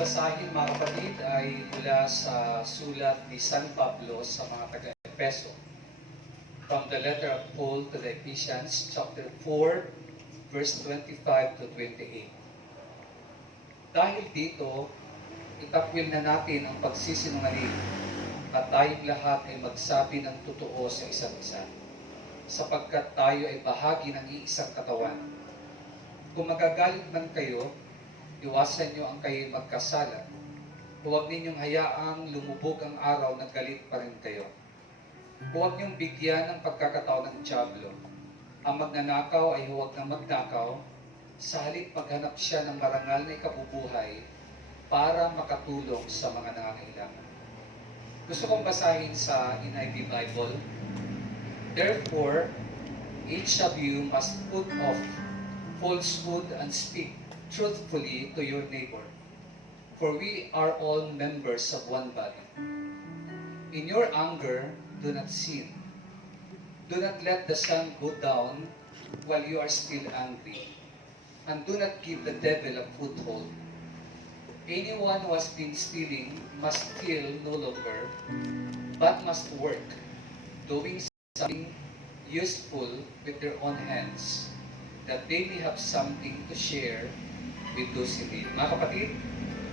Basahin mga kapatid ay mula sa sulat ni San Pablo sa mga taga-Efeso. From the letter of Paul to the Ephesians, chapter 4, verse 25 to 28. Dahil dito, itakwil na natin ang pagsisinungaling at tayong lahat ay magsabi ng totoo sa isa't isa, sapagkat tayo ay bahagi ng iisang katawan. Kung magagalit man kayo, iwasan nyo ang kayo'y magkasala. Huwag ninyong hayaang lumubog ang araw na galit pa rin kayo. Huwag niyong bigyan ng pagkakataon ng dyablo. Ang magnanakaw ay huwag na magnakaw, sa halip maghanap siya ng marangal na ikabubuhay para makatulong sa mga nangangailangan. Gusto kong basahin sa NIV Bible. Therefore, each of you must put off falsehood and speak truthfully to your neighbor, for we are all members of one body. In your anger, do not sin. Do not let the sun go down while you are still angry, and do not give the devil a foothold. Anyone who has been stealing must steal no longer, but must work, doing something useful with their own hands, that they may have something to share with those in need. Mga kapatid,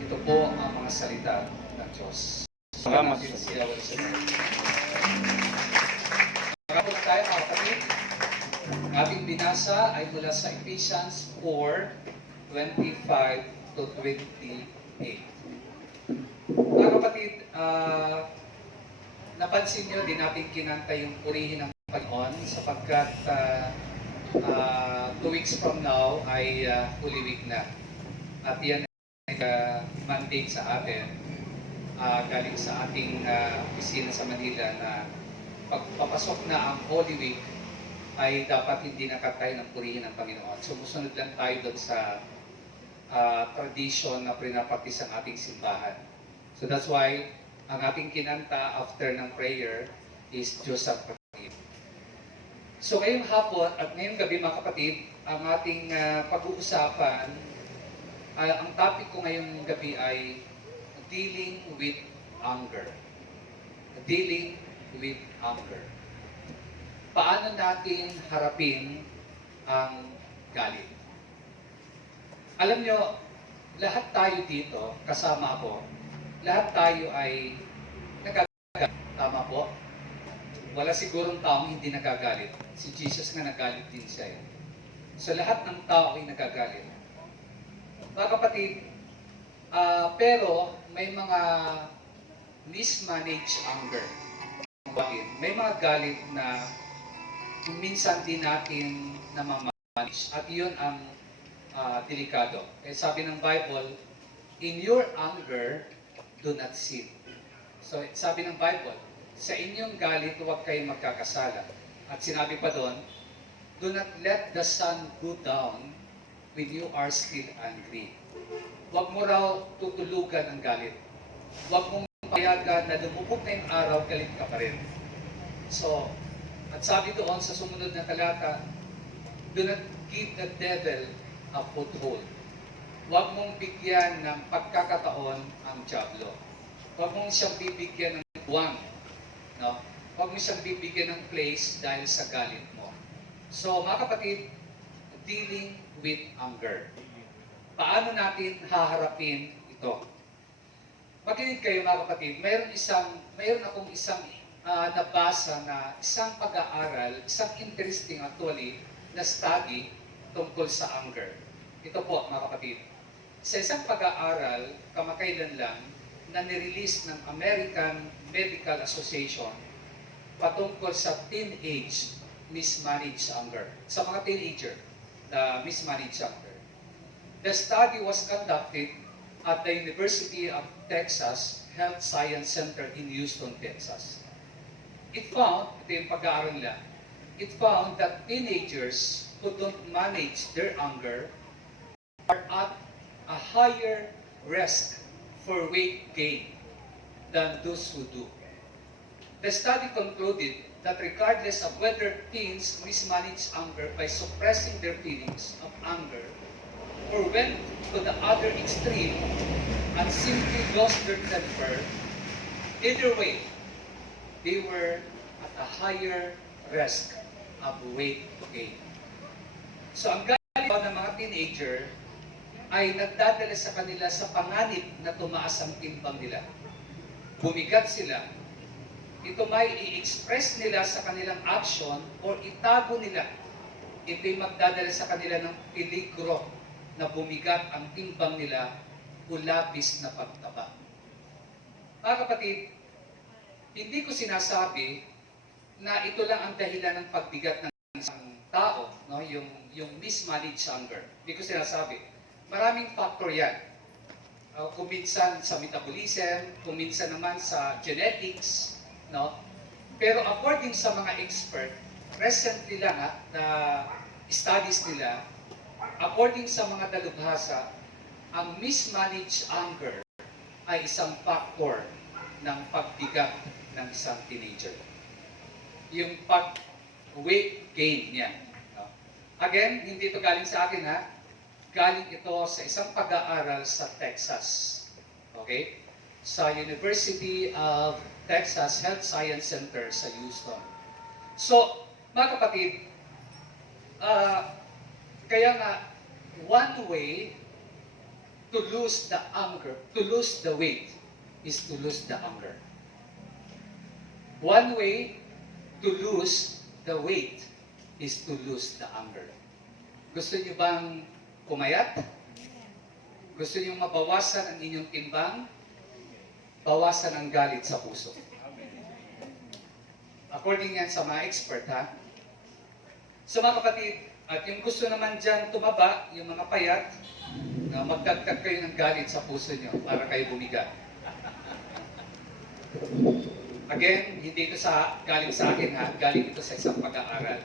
ito po ang mga salita ng Diyos. Salamat. Maraming tayo mga kapatid. Ang ating binasa ay mula sa Ephesians 4, 25 to 28. Mga kapatid, napansin nyo, din natin kinanta yung purihin ng Panginoon sapagkat 2 weeks from now ay Holy Week na. At yan ay mandate sa atin galing sa ating opisina sa Manila na pagpapasok na ang Holy Week ay dapat hindi nakatay ng purihin ng Panginoon. Sumusunod lang tayo doon sa tradition na prinapaktis ang ating simbahan. So that's why ang ating kinanta after ng prayer is Diyos ang Panginoon. So ngayong hapon at ngayong gabi mga kapatid, ang ating pag-uusapan, ang topic ko ngayong gabi ay dealing with anger. Dealing with anger. Paano natin harapin ang galit? Alam nyo, lahat tayo dito, kasama ako, lahat tayo ay nagagalit. Tama po? Wala sigurong taong hindi nagagalit. Si Jesus nga nagalit din siya. So lahat ng tao ay nagagalit. Mga kapatid, pero may mga mismanaged anger. May mga galit na minsan din natin namamanage. At yun ang delikado. Eh, sabi ng Bible, in your anger, do not sin. So sabi ng Bible, sa inyong galit, huwag kayong magkakasala. At sinabi pa doon, do not let the sun go down when you are still angry. Huwag mo raw tutulugan ang galit. Huwag mong payagan na lumubog na yung araw, galit ka pa rin. So, at sabi doon sa sumunod na talata, do not give the devil a foothold. Huwag mong bigyan ng pagkakataon ang dyablo. Huwag mong siyang bibigyan ng buwang. No? Huwag mo siyang bibigyan ng place dahil sa galit mo. So, mga kapatid, dealing with anger. Paano natin haharapin ito? Makinig kayo mga kapatid, mayroon akong isang nabasa na isang pag-aaral, isang interesting actually, na study tungkol sa anger. Ito po mga kapatid. Sa isang pag-aaral, kamakailan lang, na nirelease ng American Medical Association patungkol sa teenage mismanaged anger. Sa mga teenager, the mismanaged anger. The study was conducted at the University of Texas Health Science Center in Houston, Texas. It found, ito yung pag-aaral nila, it found that teenagers who don't manage their anger are at a higher risk for weight gain than those who do. The study concluded that regardless of whether teens mismanage anger by suppressing their feelings of anger or went to the other extreme and simply lost their temper, either way, they were at a higher risk of weight gain. So ang galing ng mga teenager ay nagdadala sa kanila sa panganib na tumaas ang timbang nila. Bumigat sila. Ito may i-express nila sa kanilang action or itago nila. Ito'y magdadala sa kanila ng peligro na bumigat ang timbang nila o labis na pagtaba. Mga kapatid, hindi ko sinasabi na ito lang ang dahilan ng pagbigat ng isang tao, no? yung mismanaged hunger. Hindi ko sinasabi. Maraming factor yan. Kung minsan sa metabolism, kung minsan naman sa genetics, no? Pero according sa mga expert, recently lang na studies nila, according sa mga dalubhasa, ang mismanaged hunger ay isang factor ng pagbigat ng isang teenager. Yung pag-weight gain niya. No? Again, hindi ito galing sa akin ha. Galing ito sa isang pag-aaral sa Texas. Okay? Sa University of Texas Health Science Center sa Houston. So, mga kapatid, kaya nga, one way to lose the hunger, to lose the weight, is to lose the hunger. One way to lose the weight is to lose the hunger. Gusto niyo bang pumayat? Gusto niyo mabawasan ang inyong timbang? Bawasan ang galit sa puso. According yan sa mga expert, ha? So mga kapatid, at yung gusto naman dyan tumaba, yung mga payat, na magdagdag kayo ng galit sa puso niyo para kayo bumigat. Again, hindi ito galing sa akin, ha? Galing ito sa isang pag-aaral.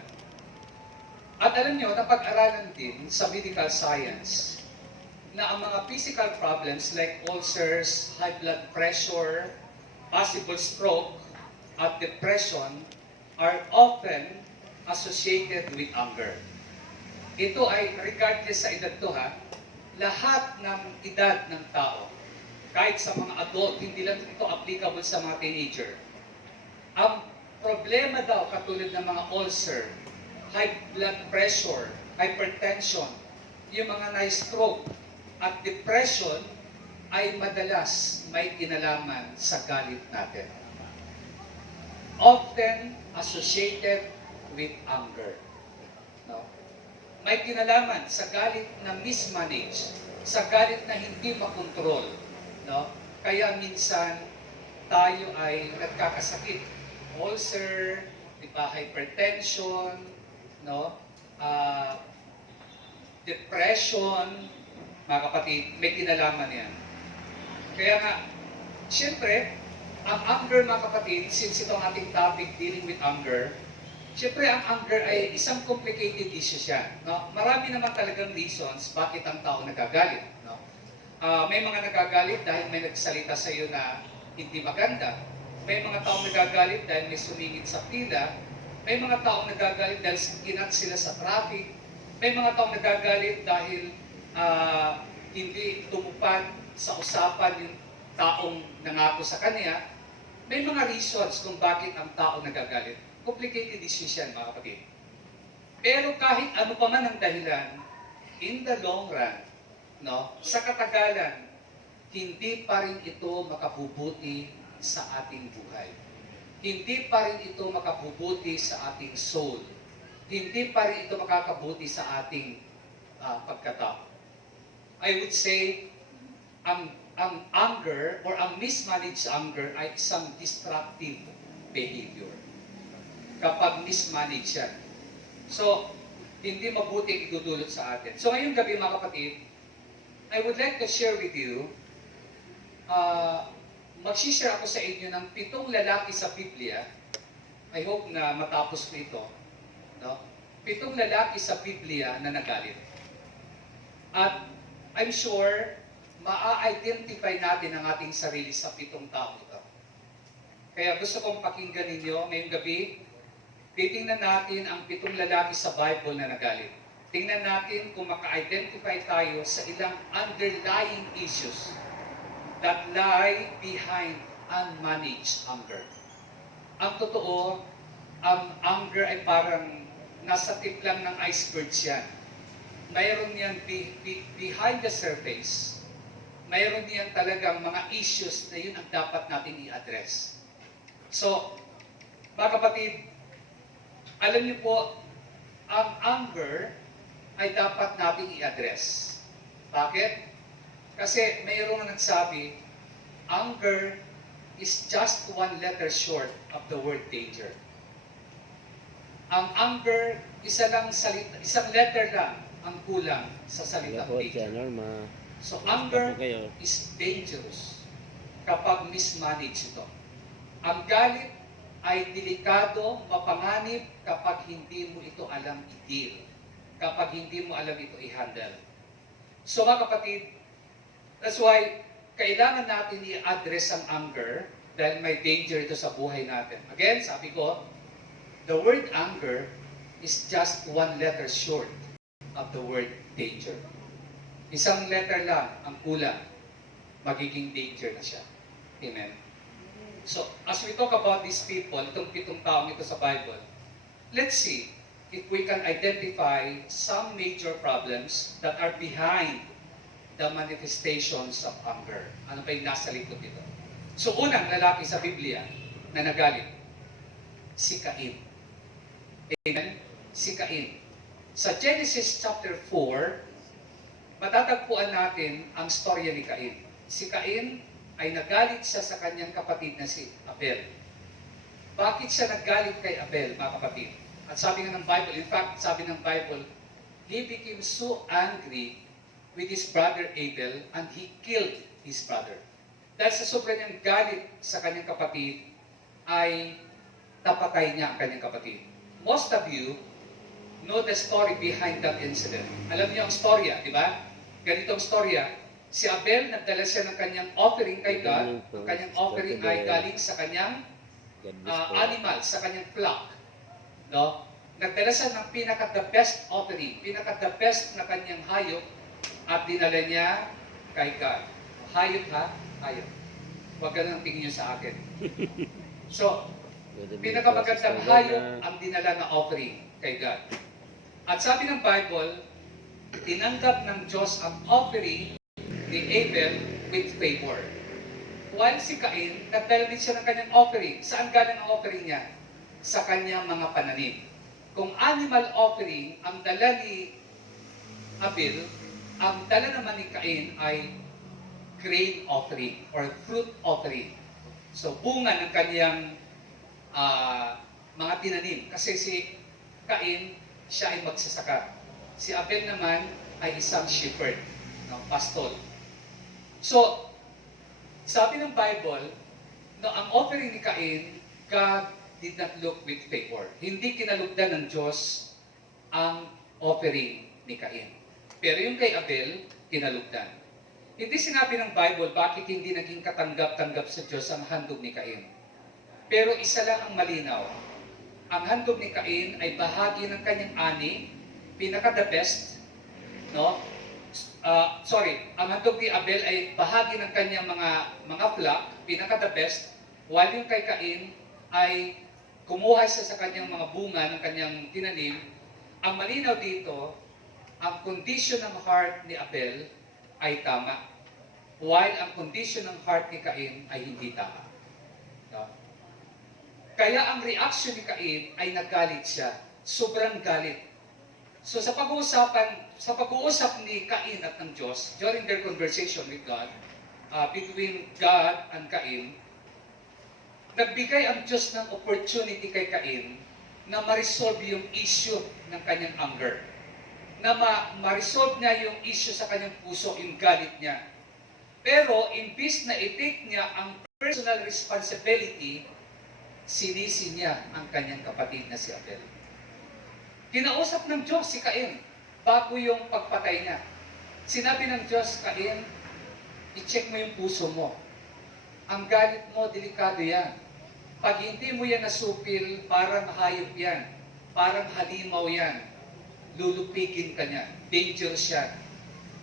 At alam nyo, napag-aralan din sa medical science na ang mga physical problems like ulcers, high blood pressure, possible stroke, at depression are often associated with hunger. Ito ay regardless sa edad to ha, lahat ng edad ng tao, kahit sa mga adult, hindi lang ito applicable sa mga teenager. Ang problema daw katulad ng mga ulcer, high blood pressure, hypertension, yung mga na-stroke, at depression ay madalas may kinalaman sa galit natin. Often associated with anger. No? May kinalaman sa galit na mismanage, sa galit na hindi makontrol. No? Kaya minsan tayo ay nagkakasakit. Ulcer, diba, hypertension, no? Depression, mga kapatid, may kinalaman yan. Kaya nga, siyempre, ang anger, mga kapatid, since ito ang ating topic, dealing with anger, siyempre, ang anger ay isang complicated issue siya. No? Marami naman talagang reasons bakit ang tao nagagalit. No? May mga nagagalit dahil may nagsalita sa iyo na hindi maganda. May mga taong nagagalit dahil may sumingit sa pila. May mga taong nagagalit dahil kinat sila sa traffic. May mga taong nagagalit dahil hindi tumupad sa usapan yung taong nangako sa kanya. May mga reasons kung bakit ang tao nagagalit. Complicated issues yan, mga kapatid. Pero kahit ano pa man ang dahilan, in the long run, no, sa katagalan, hindi pa rin ito makabubuti sa ating buhay. Hindi pa rin ito makabubuti sa ating soul. Hindi pa rin ito makakabuti sa ating pagkatao. I would say, ang anger or ang mismanaged anger ay isang destructive behavior. Kapag mismanaged yan. So, hindi mabuting idudulot sa atin. So, ngayong gabi mga kapatid, I would like to share with you, mag-share ako sa inyo ng 7 lalaki sa Biblia. I hope na matapos ko ito. No? 7 lalaki sa Biblia na nagalit. At I'm sure, maa-identify natin ang ating sarili sa 7 tao ito. Kaya gusto kong pakinggan ninyo ngayong gabi, titingnan natin ang 7 lalaki sa Bible na nagalit. Tingnan natin kung maka-identify tayo sa ilang underlying issues that lie behind unmanaged anger. Ang totoo, ang anger ay parang nasa tip lang ng iceberg yan. Mayroon yan behind the surface. Mayroon yan talagang mga issues na yun ang dapat natin i-address. So, mga kapatid, alam niyo po, ang anger ay dapat natin i-address. Bakit? Kasi mayroong nagsabi, anger is just one letter short of the word danger. Ang anger, isang letter lang ang kulang sa salitang danger. So anger is dangerous kapag mismanaged ito. Ang galit ay delikado, mapanganib kapag hindi mo ito alam i-deal, kapag hindi mo alam ito i-handle. So mga kapatid, that's why kailangan natin i-address ang anger dahil may danger ito sa buhay natin. Again, sabi ko, the word anger is just one letter short of the word danger. Isang letter lang ang kulang, magiging danger na siya. Amen. So, as we talk about these people, itong 7 taong ito sa Bible, let's see if we can identify some major problems that are behind the manifestations of anger. Ano pa yung nasa likod dito? So, unang lalaki sa Biblia na nagalit, si Cain. Amen? Si Cain. Sa Genesis chapter 4, matatagpuan natin ang storya ni Cain. Si Cain ay nagalit siya sa kanyang kapatid na si Abel. Bakit siya nagalit kay Abel, mga kapatid? At sabi nga ng Bible, in fact, sabi ng Bible, he became so angry with his brother Abel and he killed his brother. Dahil sa sobrang niyang galit sa kanyang kapatid, ay napatay niya ang kanyang kapatid. Most of you know the story behind that incident. Alam niyo ang storya, di ba? Ganitong storya, si Abel nagdala siya ng kanyang offering kay God. Ang kanyang offering ay galing sa kanyang animal, sa kanyang flock. No? Nagdala siya ng pinaka-the best offering, pinaka-the best na kanyang hayop at dinala niya kay God. Hayop ha? Hayop. Huwag ganun tingin niyo sa akin. So, pinakamagandang hayop ang dinala na offering kay God. At sabi ng Bible, tinanggap ng Diyos ang offering ni Abel with favor. While si Cain, nagdala din siya ng kanyang offering. Saan galing ang offering niya? Sa kanyang mga pananim. Kung animal offering, ang dala ni Abel, ang dala naman ni Cain ay grain offering or fruit offering. So, bunga ng kanyang mga tinanim. Kasi si Cain, siya ay magsasaka. Si Abel naman ay isang shepherd, pastol. So, sabi ng Bible, na ang offering ni Cain, God did not look with favor. Hindi kinalugdan ng Diyos ang offering ni Cain. Pero yung kay Abel, kinalugdan. Hindi sinabi ng Bible bakit hindi naging katanggap-tanggap sa Diyos ang handog ni Cain. Pero isa lang ang malinaw. Ang handog ni Cain ay bahagi ng kanyang ani, pinaka-the best, no? Ang handog ni Abel ay bahagi ng kanyang mga flock, pinaka-the best, while yung kay Cain ay kumuha siya sa kanyang mga bunga ng kanyang tinanim. Ang malinaw dito, ang condition ng heart ni Abel ay tama, while ang condition ng heart ni Cain ay hindi tama. No? Kaya ang reaction ni Cain ay nagalit siya, sobrang galit. So sa pag-uusap ni Cain at ng Diyos, during their conversation with God, between God and Cain, nagbigay ang Diyos ng opportunity kay Cain na ma-resolve yung issue ng kanyang anger. Na ma-resolve niya yung issue sa kanyang puso, yung galit niya. Pero, imbis na i-take niya ang personal responsibility, sinisi niya ang kanyang kapatid na si Abel. Kinausap ng Diyos si Cain bago yung pagpatay niya. Sinabi ng Diyos, Cain, i-check mo yung puso mo. Ang galit mo, delikado yan. Pag hindi mo yan nasupil, parang hayop yan. Parang halimaw yan. Lulupigin ka niya. Dangerous yan.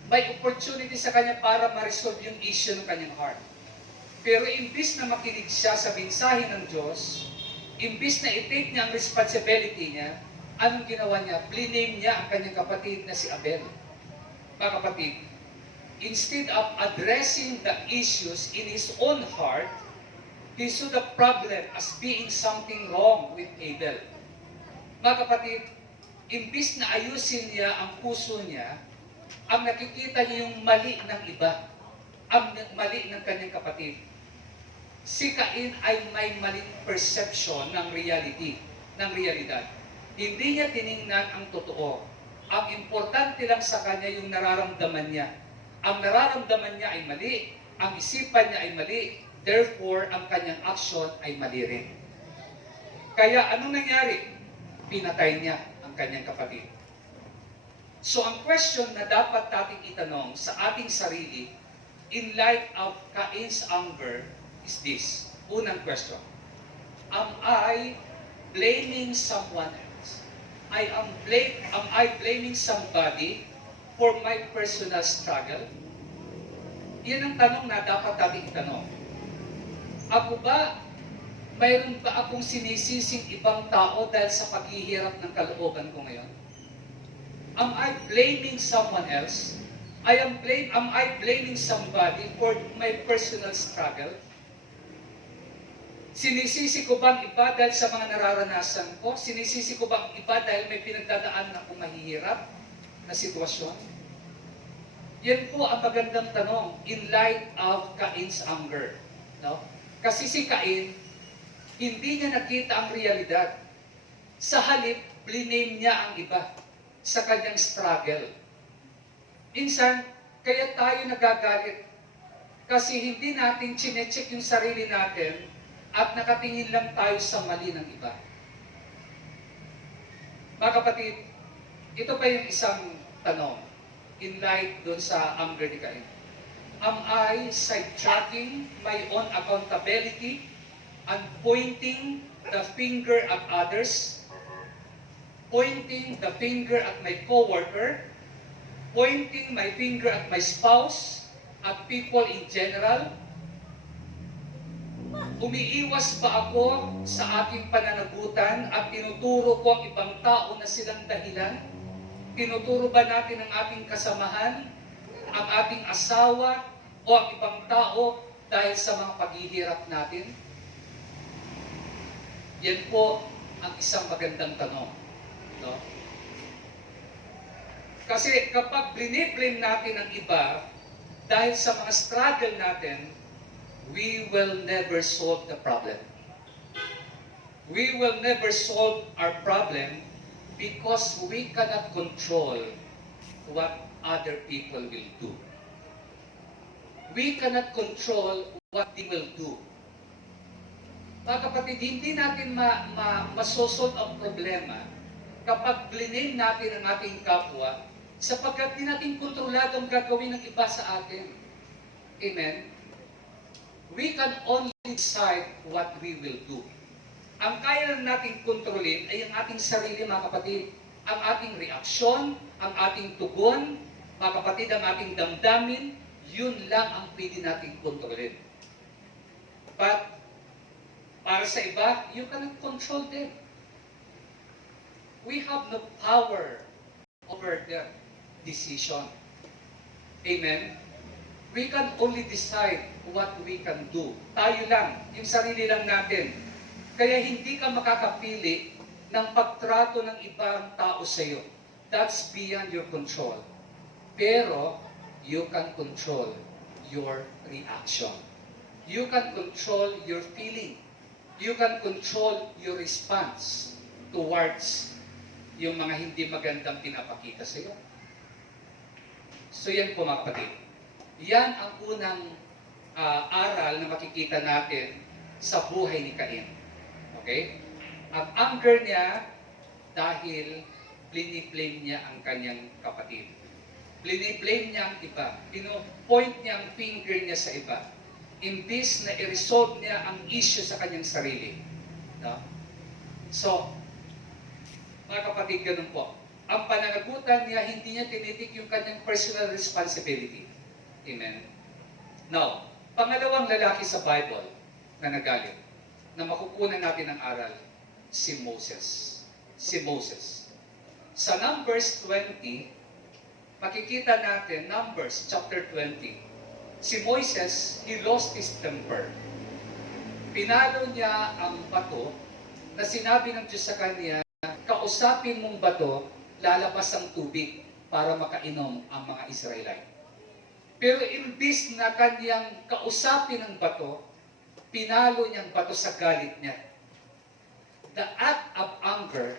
May opportunity sa kanya para ma-resolve yung issue ng kanyang heart. Pero imbis na makinig siya sa mensahe ng Diyos, imbis na i-take niya ang responsibility niya, anong ginawa niya? Bliname niya ang kanyang kapatid na si Abel. Mga kapatid, instead of addressing the issues in his own heart, he saw the problem as being something wrong with Abel. Mga kapatid, imbis na ayusin niya ang puso niya, ang nakikita niya yung mali ng iba, ang mali ng kanyang kapatid. Si Cain ay may maling perception ng reality, ng realidad. Hindi niya tiningnan ang totoo. Ang importante lang sa kanya yung nararamdaman niya. Ang nararamdaman niya ay mali, ang isipan niya ay mali, therefore, ang kanyang action ay mali rin. Kaya anong nangyari? Pinatay niya ang kanyang kapatid. So ang question na dapat nating itanong sa ating sarili, in light of Cain's anger, is this. Unang question. Am I blaming someone else? Am I blaming somebody for my personal struggle? Yan ang tanong na dapat nating itanong. Ako ba, mayroon ba akong sinisising ibang tao dahil sa paghihirap ng kalooban ko ngayon? Am I blaming someone else? Am I blaming somebody for my personal struggle? Sinisisi ko bang iba dahil sa mga nararanasan ko? Sinisisi ko bang iba dahil may pinagdadaan na akong mahihirap na sitwasyon? Yan po ang magandang tanong in light of Cain's anger. No? Kasi si Cain, hindi niya nakita ang realidad. Sa halip, bliname niya ang iba sa kanyang struggle. Minsan, kaya tayo nagagalit kasi hindi natin chinecheck yung sarili natin at nakatingin lang tayo sa mali ng iba. Mga kapatid, ito pa yung isang tanong in light doon sa anger ni Cain. Am I sidetracking my own accountability and pointing the finger at others? Pointing the finger at my coworker? Pointing my finger at my spouse? At people in general? Umiiwas ba ako sa aking pananagutan at tinuturo ko ang ibang tao na silang dahilan? Tinuturo ba natin ang ating kasamahan, ang ating asawa, o ang ibang tao dahil sa mga paghihirap natin? Yan po ang isang magandang tanong. No? Kasi kapag blame natin ang iba dahil sa mga struggle natin, we will never solve the problem. We will never solve our problem because we cannot control what other people will do. We cannot control what they will do. Mga kapatid, hindi natin masosolve ang problema kapag blame natin ang ating kapwa sapagkat di natin kontrolado ang gagawin ng iba sa atin. Amen? We can only decide what we will do. Ang kaya lang nating kontrolin ay ang ating sarili, mga kapatid. Ang ating reaksyon, ang ating tugon, mga kapatid, ang ating damdamin, yun lang ang pwede nating kontrolin. But, para sa iba, you cannot control them. We have no power over their decision. Amen? We can only decide what we can do. Tayo lang, yung sarili lang natin. Kaya hindi ka makakapili ng pagtrato ng ibang tao sa iyo. That's beyond your control. Pero, you can control your reaction. You can control your feeling. You can control your response towards yung mga hindi magandang pinapakita sa iyo. So yan po, mga kapatid. Yan ang unang aral na makikita natin sa buhay ni Cain. Okay? Ang anger niya dahil blame niya ang kanyang kapatid. Blame niya ang iba. Pino-point niya ang finger niya sa iba. Imbis na i-resolve niya ang issue sa kanyang sarili. No? So, mga kapatid, ganun po. Ang pananagutan niya, hindi niya tinitik yung kanyang personal responsibility. Amen. Now, Pangalawang lalaki sa Bible na nagalit, na makukunan natin ng aral, si Moses. Si Moses. Sa Numbers 20, makikita natin, Numbers chapter 20, si Moses, he lost his temper. Pinalo niya ang bato na sinabi ng Diyos sa kanya, kausapin mong bato, lalabas ang tubig para makainom ang mga Israelite. Pero imbis na kanyang kausapin ang bato, pinalo niyang bato sa galit niya. The act of anger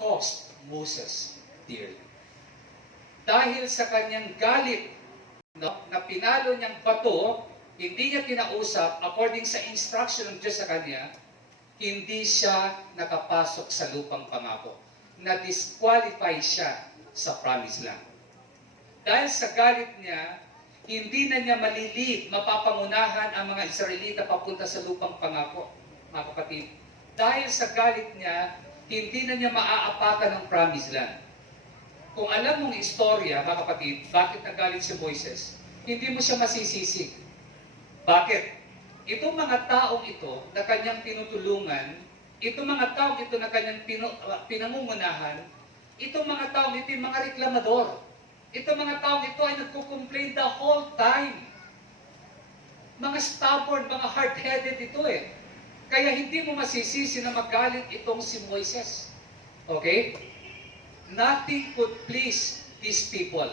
cost Moses dearly. Dahil sa kanyang galit, na pinalo niyang bato, hindi niya kinausap, according sa instruction ng Diyos sa kanya, hindi siya nakapasok sa lupang pangako. Na-disqualify siya sa promised land. Dahil sa galit niya, hindi na niya malilid, mapapangunahan ang mga Israelita papunta sa lupang pangako, mga kapatid. Dahil sa galit niya, hindi na niya maaapatan ng promised land. Kung alam mong istorya, mga kapatid, bakit nagalit si Moises, hindi mo siya masisisi. Bakit? Itong mga taong ito na kanyang tinutulungan, itong mga taong ito na kanyang pinangungunahan, itong mga taong ito yung mga reklamador. Itong mga taong ito ay nagko-complain the whole time. Mga stubborn, mga hard-headed ito eh. Kaya hindi mo masisisi na magalit itong si Moises. Okay? Nothing could please these people.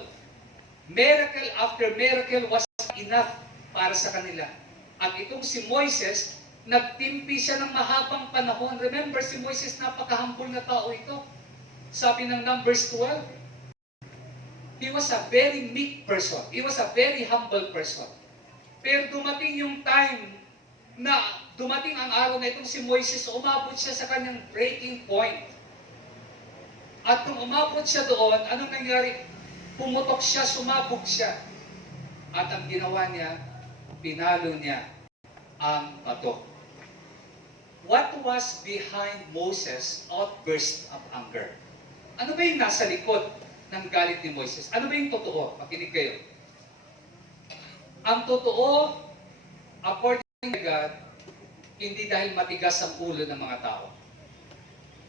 Miracle after miracle was enough para sa kanila. At itong si Moises, nagtimpi siya ng mahabang panahon. Remember, si Moises, napaka-humble na tao ito. Sabi ng Numbers 12, he was a very meek person. He was a very humble person. Pero dumating yung time na dumating ang araw na itong si Moises, umabot siya sa kanyang breaking point. At nung umabot siya doon, anong nangyari? Pumutok siya, sumabog siya. At ang ginawa niya, pinalo niya ang bato. What was behind Moses' outburst of anger? Ano ba yung nasa likod ng galit ni Moises? Ano ba yung totoo? Makinig kayo. Ang totoo, according to God, hindi dahil matigas ang ulo ng mga tao.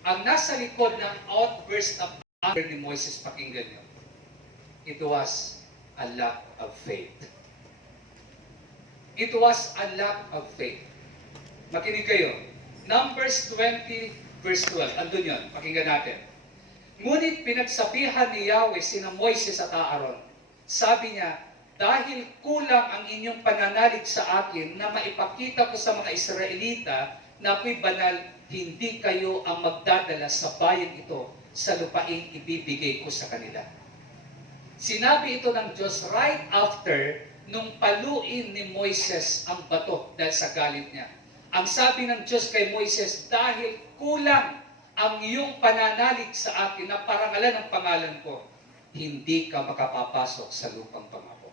Ang nasa likod ng outburst of anger ni Moises, pakinggan niyo, it was a lack of faith. It was a lack of faith. Makinig kayo. Numbers 20 verse 12. Andun yun. Pakinggan natin. Ngunit pinagsabihan ni Yahweh sina Moises at Aaron. Sabi niya, dahil kulang ang inyong pananalig sa akin na maipakita ko sa mga Israelita na ako'y banal, hindi kayo ang magdadala sa bayan ito sa lupain ibibigay ko sa kanila. Sinabi ito ng Diyos right after nung paluin ni Moises ang bato dahil sa galit niya. Ang sabi ng Diyos kay Moises, dahil kulang ang iyong pananalig sa akin na parangalan ng pangalan ko, hindi ka makapapasok sa lupang pangako.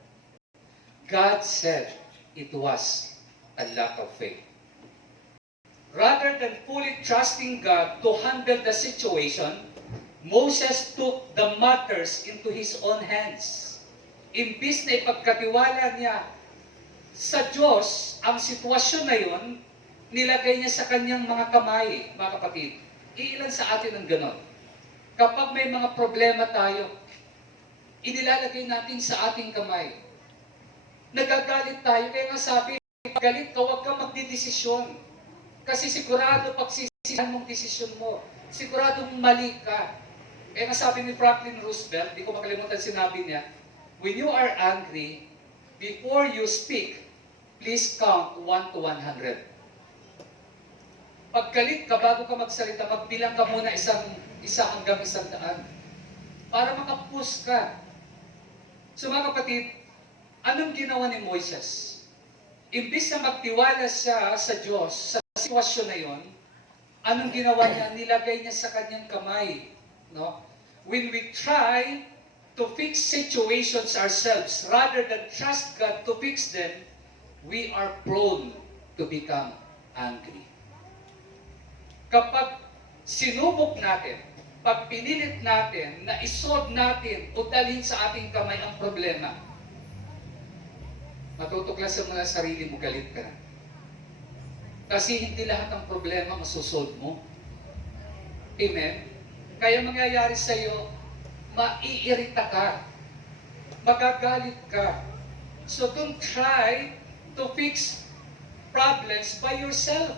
God said it was a lack of faith. Rather than fully trusting God to handle the situation, Moses took the matters into his own hands. Imbis na ipagkatiwala niya sa Diyos ang sitwasyon na yon, nilagay niya sa kanyang mga kamay, mga kapatid. Iilan sa atin ang ganon. Kapag may mga problema tayo, inilalagay natin sa ating kamay. Nagagalit tayo, kaya nga sabi, galit ka, huwag ka magdidesisyon. Kasi sigurado pagsisihan mong desisyon mo, sigurado mali ka. Kaya nga sabi ni Franklin Roosevelt, di ko makalimutan sinabi niya, when you are angry, before you speak, please count 1 to 100. Pag galit ka, bago ka magsalita, magbilang ka muna isa hanggang 100. Para makapus ka. So mga kapatid, anong ginawa ni Moises? Imbis na magtiwala siya sa Diyos, sa sitwasyon na yon, anong ginawa niya? Nilagay niya sa kanyang kamay. No? When we try to fix situations ourselves, rather than trust God to fix them, we are prone to become angry. Kapag sinubok natin, pag pinilit natin na isolve natin o dalhin sa ating kamay ang problema, Matutuklasan mo na sarili mo, galit ka na. Kasi hindi lahat ng problema masusolve mo. Amen? Kaya mangyayari sa'yo, maiirita ka, magagalit ka. So don't try to fix problems by yourself.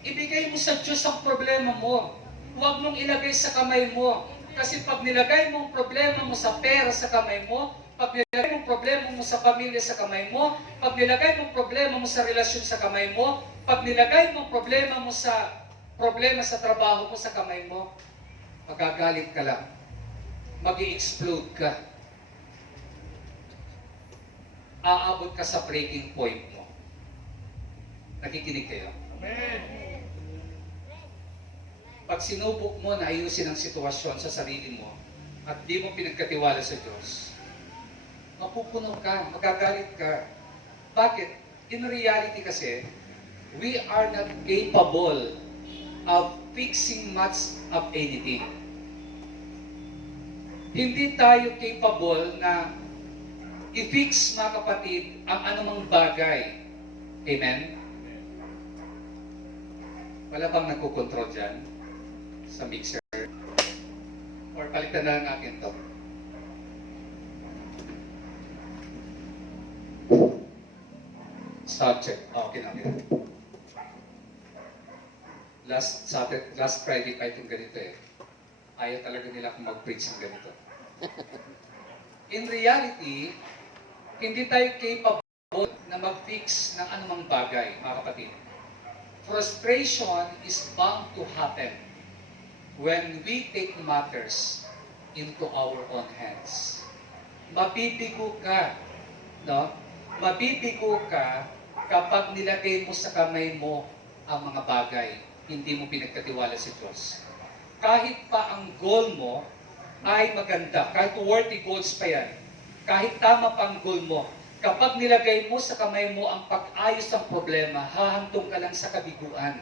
Ibigay mo sa Diyos ang problema mo. Huwag mong ilagay sa kamay mo. Kasi pag nilagay mo ang problema mo sa pera sa kamay mo, pag nilagay mo ang problema mo sa pamilya sa kamay mo, pag nilagay mo ang problema mo sa relasyon sa kamay mo, pag nilagay mo ang problema sa trabaho mo sa kamay mo, magagalit ka lang. Mag-i-explode ka. Aabot ka sa breaking point mo. Nakikinig kayo? Amen. Pag sinubok mo na ayusin ang sitwasyon sa sarili mo at di mo pinagkatiwala sa Diyos, mapupuno ka, magagalit ka. Bakit? In reality kasi, we are not capable of fixing much of anything. Hindi tayo capable na i-fix, mga kapatid, ang anumang bagay. Amen? Wala bang nagkukontrol dyan sa mixer? Or palitan na lang natin to. Subject. Okay na. Last Friday pa itong ganito eh. Ayaw talaga nila akong mag-preach ng ganito. In reality, hindi tayo capable na mag-fix ng anumang bagay, mga kapatid. Frustration is bound to happen when we take matters into our own hands. Mabibigo ka, no? Mabibigo ka kapag nilagay mo sa kamay mo ang mga bagay, hindi mo pinagkatiwala sa Diyos. Kahit pa ang goal mo ay maganda, kahit worthy goals pa yan, kahit tama pa ang goal mo, kapag nilagay mo sa kamay mo ang pag-ayos ng problema, hahantong ka lang sa kabiguan.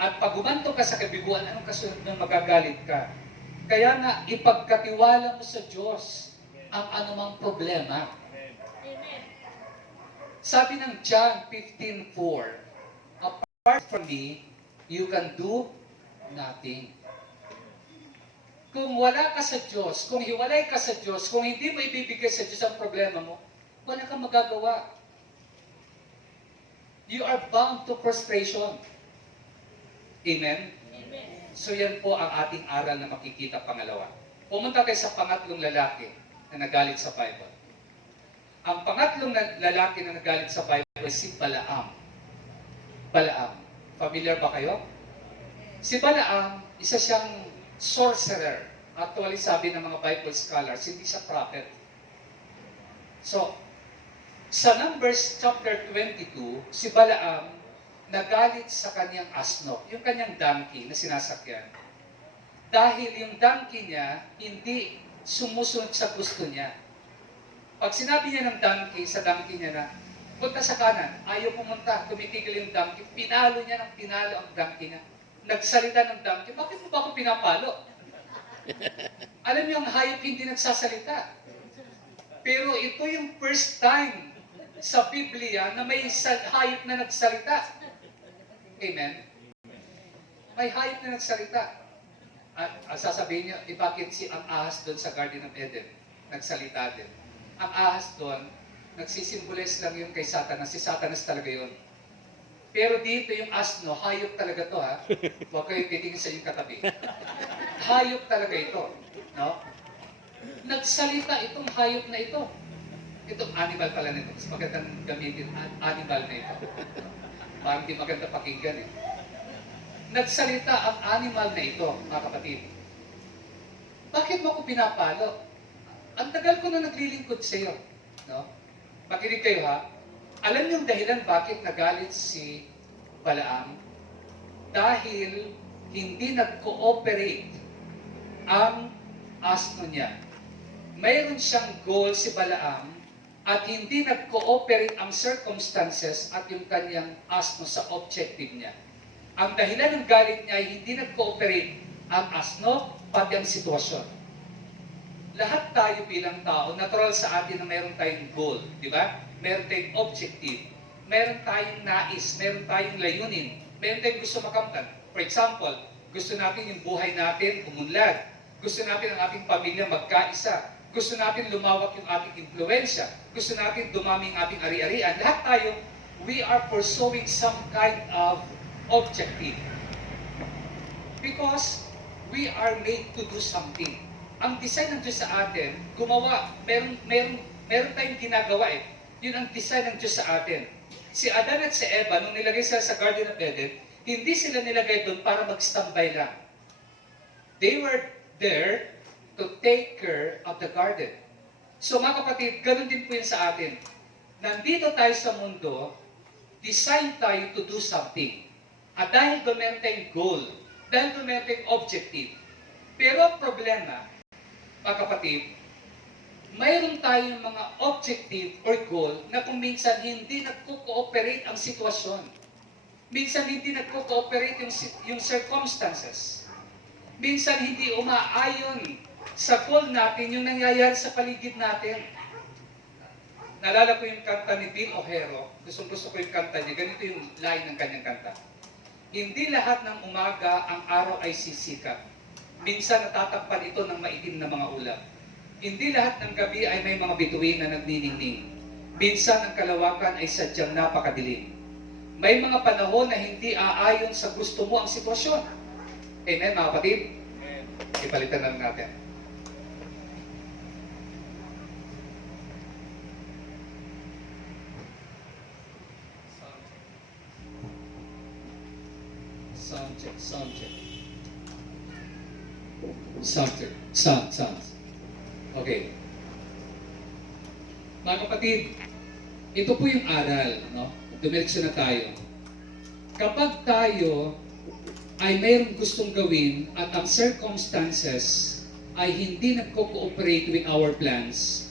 At pag humantong ka sa kabiguan, anong kasunod nun? Magagalit ka. Kaya nga, ipagkatiwala mo sa Diyos ang anumang problema. Sabi ng John 15:4, apart from me, you can do nothing. Kung wala ka sa Diyos, kung hiwalay ka sa Diyos, kung hindi mo ibibigay sa Diyos ang problema mo, wala kang magagawa. You are bound to frustration. Amen? Amen. So yan po ang ating aral na makikita pangalawa. Pumunta kayo sa pangatlong lalaki na nagalit sa Bible. Ang pangatlong lalaki na nagalit sa Bible ay si Balaam. Balaam. Familiar ba kayo? Si Balaam, isa siyang sorcerer. Actually, sabi ng mga Bible scholars, hindi siya prophet. So, sa Numbers chapter 22, si Balaam nagalit sa kanyang asno, yung kanyang donkey na sinasakyan. Dahil yung donkey niya, hindi sumusunod sa gusto niya. Pag sinabi niya ng donkey, sa donkey niya na, punta sa kanan, ayaw pumunta, tumitigil yung donkey, pinalo niya ng pinalo ang donkey niya. Nagsalita ng donkey, bakit mo ba ako pinapalo? Alam niyo, ang hayop hindi nagsasalita. Pero ito yung first time sa Biblia na may hayop na nagsalita. Amen? May hayop na nagsalita. At sasabihin niyo, bakit ang ahas doon sa Garden of Eden nagsalita din? Ang ahas doon, nagsisimbolize lang yun kay Satanas. Si Satanas talaga yun. Pero dito yung asno, hayop talaga to ha. Huwag kayo titingin sa inyong katabi. Hayop talaga ito. No? Nagsalita itong hayop na ito. Itong animal pala nito. Mas magandang gamitin, animal na ito. Parang di maganda pakinggan eh. Nagsalita ang animal na ito, mga kapatid. Bakit mo ako pinapalo? Ang tagal ko na naglilingkod sa iyo. No? Makinig kayo ha. Alam niyo ang dahilan bakit nagalit si Balaam? Dahil hindi nag-cooperate ang asno niya. Mayroon siyang goal si Balaam at hindi nag-cooperate ang circumstances at yung kanyang asno sa objective niya. Ang dahilan ng galit niya ay hindi nag-cooperate ang asno pati ang sitwasyon. lahat tayo bilang tao, natural sa atin na meron tayong goal, di ba? Meron tayong objective, meron tayong nais, meron tayong layunin, meron tayong gusto makamtan. For example, gusto natin yung buhay natin umunlad, gusto natin ang ating pamilya magkaisa, gusto natin lumawak yung ating impluensya, gusto natin dumami ang ating ari-arian. Lahat tayo, we are pursuing some kind of objective. Because we are made to do something. Ang design ng Diyos sa atin, gumawa, meron tayong ginagawa eh. Yun ang design ng Diyos sa atin. Si Adan at si Eva, nung nilagay sila sa Garden of Eden, hindi sila nilagay doon para mag-standby lang. They were there to take care of the garden. So mga kapatid, ganun din po yun sa atin. Nandito tayo sa mundo, design tayo to do something. At dahil doon meron tayong goal, dahil doon meron tayong objective. Pero ang problema, mga kapatid, mayroon tayong mga objective or goal na kung minsan hindi nagko-cooperate ang sitwasyon. Minsan hindi nagko-cooperate yung circumstances. Minsan hindi umaayon sa goal natin yung nangyayari sa paligid natin. Nalala ko yung kanta ni Bill O'Hero. Gusto ko yung kanta niya. Ganito yung line ng kanyang kanta. Hindi lahat ng umaga ang araw ay sisikap. Minsan natatakpan ito ng maitim na mga ulap. Hindi lahat ng gabi ay may mga bituin na nagniningning. Minsan ang kalawakan ay sadyang napakadilim. May mga panahon na hindi aayon sa gusto mo ang sitwasyon. Amen, mga kapatid? Amen. Ipalitan na lang natin. Sound check. Sound. Okay. Mga kapatid, ito po yung aral, no? Dumiretso na tayo. Kapag tayo ay mayroong gustong gawin at ang circumstances ay hindi nagko-cooperate with our plans,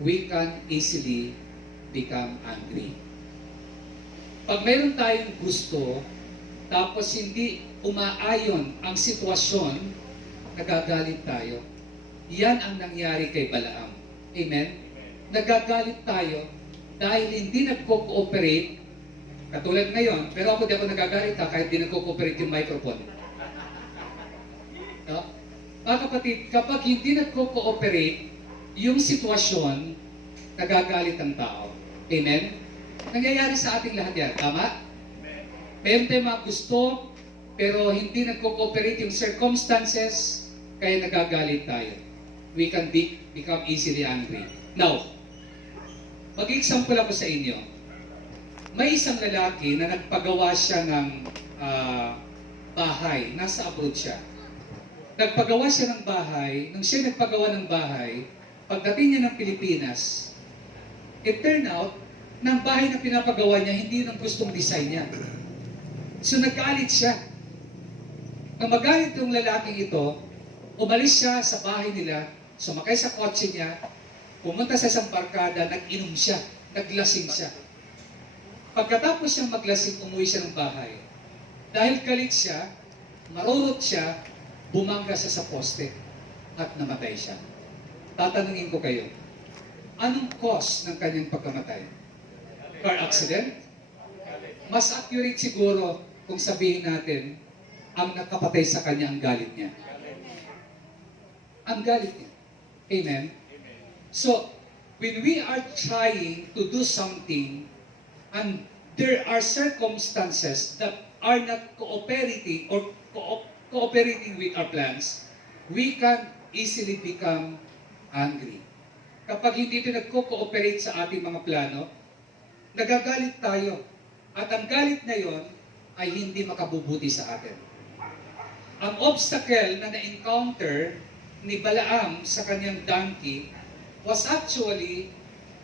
we can easily become angry. Pag mayroon tayong gusto, tapos hindi umaayon ang sitwasyon, nagagalit tayo. Yan ang nangyari kay Balaam. Amen? Nagagalit tayo dahil hindi nagko-cooperate. Katulad ngayon, pero ako di ako nagagalit kahit di nagko-cooperate yung microphone. No? Mga kapatid, kapag hindi nagko-cooperate yung sitwasyon, nagagalit ang tao. Amen? Nangyayari sa ating lahat yan. Tama? Meron tayong mga gusto, pero hindi nagko-cooperate yung circumstances, kaya nagagalit tayo. We can become easily angry. Now, mag-example ako sa inyo. May isang lalaki na nagpagawa siya ng bahay. Nasa abroad siya. Nagpagawa siya ng bahay. Nung siya nagpagawa ng bahay, pagdating niya ng Pilipinas, it turned out, na ang bahay na pinapagawa niya, hindi ng gustong design niya. So nagkaalit siya. Nang magalit yung lalaking ito, umalis siya sa bahay nila, sumakay sa kotse niya, pumunta sa isang barkada, nag-inom siya, naglasing siya. Pagkatapos siyang maglasing, umuwi siya ng bahay. Dahil galit siya, marurot siya, bumangga siya sa poste at namatay siya. Tatanungin ko kayo, anong cause ng kanyang pagkamatay? Car accident? Mas accurate siguro kung sabihin natin, ang nakapatay sa kanya ang galit niya. Ang galit niya. Amen? So, when we are trying to do something and there are circumstances that are not cooperating or cooperating with our plans, we can easily become angry. Kapag hindi ito nagko-cooperate sa ating mga plano, nagagalit tayo. At ang galit na yon ay hindi makabubuti sa atin. Ang obstacle na na-encounter ni Balaam sa kanyang donkey was actually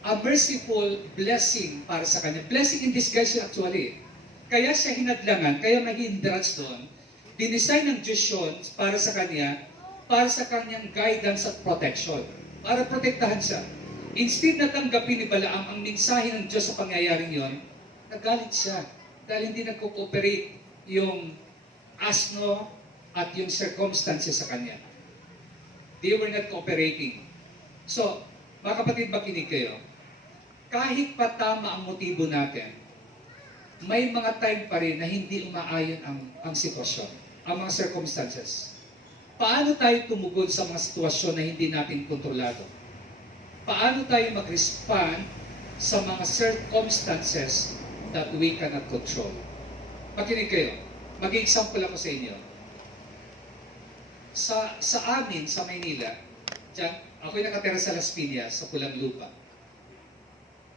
a merciful blessing para sa kanya. Blessing in disguise actually. Kaya siya hinadlangan, kaya may hindrance doon. Dinesign ng Diyos yun para sa kanya, para sa kanyang guidance at protection. Para protektahan siya. Instead na tanggapin ni Balaam ang mensahe ng Diyos sa pangyayaring yon, nagalit siya dahil hindi nagko-cooperate yung asno at yung circumstances sa kanya. They were not cooperating. So, mga kapatid, makinig kayo. Kahit pa tama ang motibo natin, may mga time pa rin na hindi umaayon ang sitwasyon, ang mga circumstances. Paano tayo tumugon sa mga sitwasyon na hindi natin kontrolado? Paano tayo mag-respond sa mga circumstances that we cannot control? Makinig kayo. Mag-example ako sa inyo. Sa amin, sa Maynila, dyan, ako'y nakatira sa Las Piñas, sa Pulang Lupa.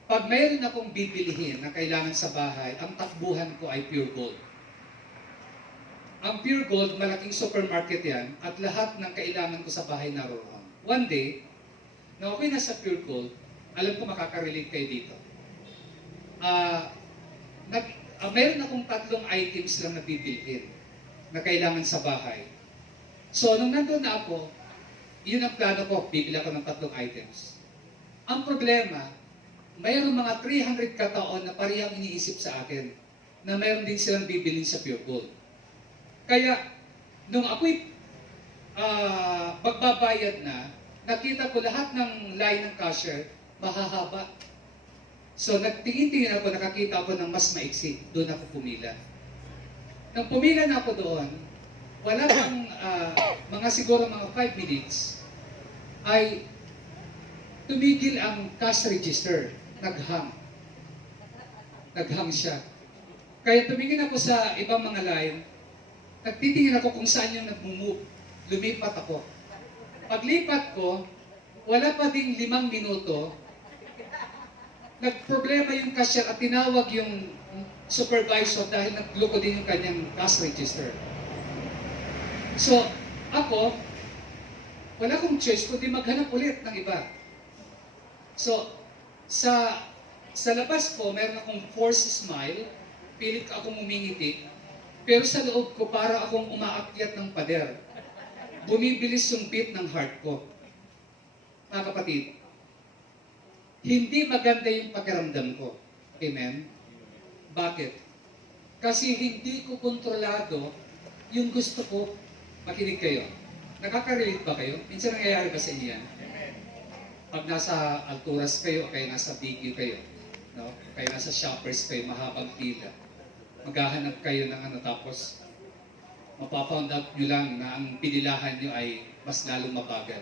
Pag mayroon akong bibilihin na kailangan sa bahay, ang takbuhan ko ay Pure Gold. Ang Pure Gold, malaking supermarket yan, at lahat ng kailangan ko sa bahay naroon. One day, na ako'y nasa Pure Gold, alam ko makaka-relate kayo dito. Mayroon akong 3 items lang na bibilhin na kailangan sa bahay. So, nung nandun na ako, yun ang plano ko, bibili ako ng 3 items. Ang problema, mayroon mga 300 kataon na parehang iniisip sa akin na mayroon din silang bibilin sa Pure Gold. Kaya, nung ako'y magbabayad na, nakita ko lahat ng line ng cashier, mahahaba. So, nagtingin-tingin ako, nakakita ako ng mas maiksi. Doon ako pumila. Nang pumila na ako doon, wala pang mga siguro mga 5 minutes, ay tumigil ang cash register. Naghang siya. Kaya tumingin ako sa ibang mga line, nagtitingin ako kung saan yung nag-move. Lumipat ako. Paglipat ko, wala pa ding 5 minuto, nagproblema yung cashier at tinawag yung supervisor dahil nagloko din yung kanyang cash register. So, ako, wala akong choice kundi maghanap ulit ng iba. So, sa labas ko, meron akong forced smile, pilit akong umingiti, pero sa loob ko, para akong umaakyat ng pader. Bumibilis yung beat ng heart ko. Mga kapatid, hindi maganda yung pakiramdam ko. Amen? Bakit? Kasi hindi ko kontrolado yung gusto ko. Makinig kayo. Nakaka-relate ba kayo? Minsan nangyayari ba sa inyo yan? Pag nasa Alturas kayo, o kaya nasa Bigyo kayo, no? Kaya nasa Shoppers kayo, mahabang pila. Maghahanap kayo ng tapos mapapound out nyo lang na ang pinilahan nyo ay mas lalong mabagal.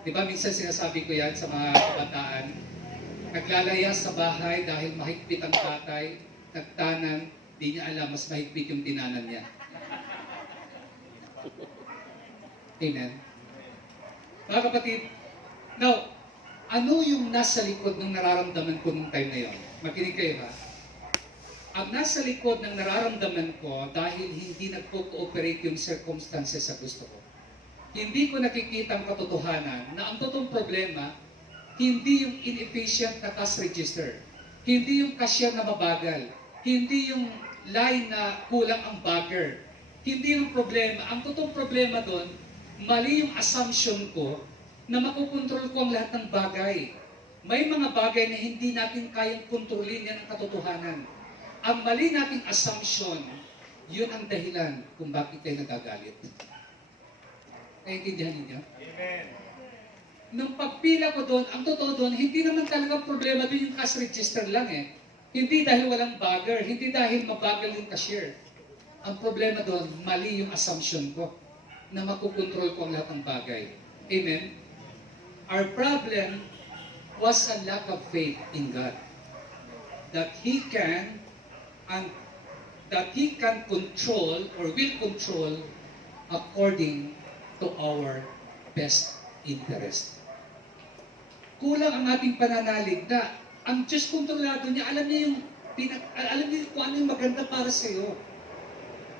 Di ba minsan sinasabi ko yan sa mga kabataan, naglalaya sa bahay dahil mahigpit ang tatay, nagtanan, di niya alam, mas mahigpit yung tinanan niya. Amen. Mga kapatid, now, ano yung nasa likod ng nararamdaman ko nung time na yun? Makinig kayo ha. Ang nasa likod ng nararamdaman ko dahil hindi nagpo-cooperate yung circumstances sa gusto ko. Hindi ko nakikita ang katotohanan na ang totoong problema, hindi yung inefficient na cash register, hindi yung cashier na mabagal, hindi yung line na kulang ang bagger, hindi yung problema. Ang totoong problema doon, mali yung assumption ko na makukontrol ko ang lahat ng bagay. May mga bagay na hindi natin kayang kontrolin, yan ang katotohanan. Ang mali nating assumption, yun ang dahilan kung bakit tayo nagagalit. Naiintindihan ninyo? Amen. Nung pagpila ko doon, ang totoo doon, hindi naman talaga problema doon yung cash register lang eh. Hindi dahil walang bagger, hindi dahil mabagal yung cashier. Ang problema doon, mali yung assumption ko na makukontrol ko ang lahat ng bagay. Amen? Our problem was a lack of faith in God. That He can control or will control according to our best interest. Kulang ang ating pananalig na ang Diyos kontrolado niya, alam niya kung ano yung maganda para sa iyo.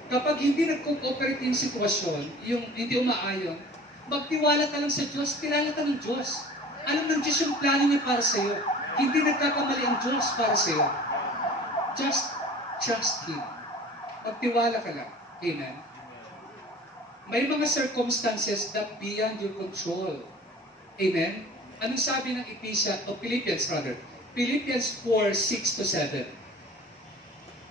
Kapag hindi nag-cooperate yung sitwasyon, yung hindi umaayon, magtiwala ka lang sa Diyos, kilala ka ng Diyos. Alam ng Diyos yung plano niya para sa iyo. Hindi nagkakamali ang Diyos para sa iyo. Just trust Him. Magtiwala ka lang. Amen? May mga circumstances that beyond your control. Amen? Anong sabi ng Philippians 4:6-7.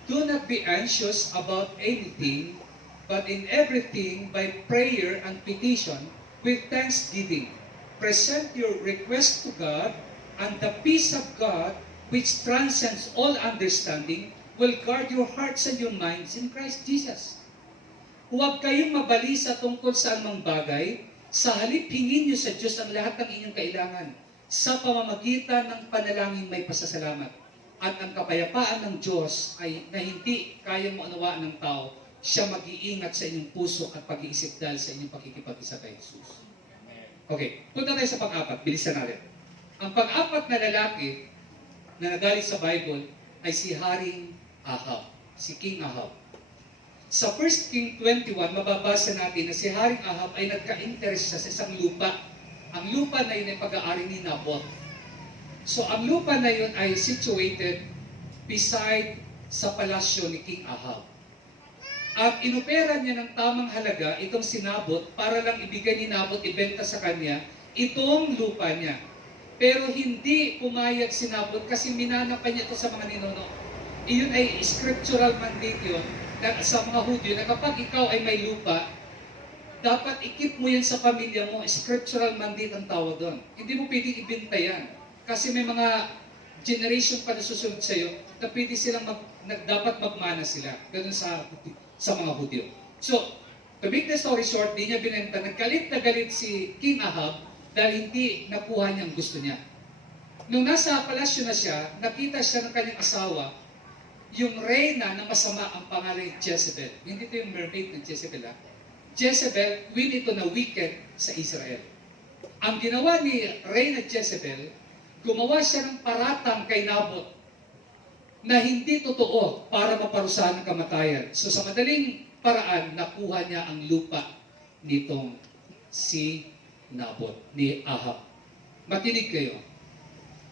Do not be anxious about anything, but in everything by prayer and petition with thanksgiving. present your request to God, and the peace of God, which transcends all understanding, will guard your hearts and your minds in Christ Jesus. Huwag kayong mabalisa tungkol sa anumang bagay, sa halip hingin niyo sa Diyos ang lahat ng inyong kailangan sa pamamagitan ng panalangin may pasasalamat. At ang kapayapaan ng Diyos ay na hindi kayang maunawaan ng tao, siya mag-iingat sa inyong puso at pag-iisip dahil sa inyong pakikipag-isa kay Jesus. Okay, punta tayo sa pang-apat, bilisan natin. Ang pang-apat na lalaki na nagalit sa Bible ay si Haring Ahab, si King Ahab. Sa 1 King 21, mababasa natin na si Haring Ahab ay nagka-interest siya sa isang lupa. Ang lupa na yun ay pag-aari ni Naboth. So, ang lupa na yun ay situated beside sa palasyo ni King Ahab. At inopera niya ng tamang halaga itong si Naboth para lang ibigay ni Naboth, ibenta sa kanya itong lupa niya. Pero hindi pumayag si Naboth kasi minanapan niya ito sa mga ninuno. Iyon ay scriptural mandate yun sa mga Hudyo na kapag ikaw ay may lupa, dapat ikip mo yan sa pamilya mo. Scriptural mandate ang tawag doon. Hindi mo pwedeng ibenta yan. Kasi may mga generation pa na susunod sa'yo na pwede silang dapat magmana sila. Ganun sa mga Hudyo. So, to make the story short, di niya binenta. Naggalit na galit si King Ahab dahil hindi nakuha niya ang gusto niya. Nung nasa palasyo na siya, nakita siya ng kanyang asawa, yung reyna na masama ang pangalan Jezebel. Hindi ito yung mermaid ng Jezebel. Jezebel, win ito na wicked sa Israel. Ang ginawa ni Reyna Jezebel, gumawa siya ng paratang kay Naboth na hindi totoo para maparusahan ng kamatayan. So sa madaling paraan, nakuha niya ang lupa nitong si Naboth, ni Ahab. Makinig kayo.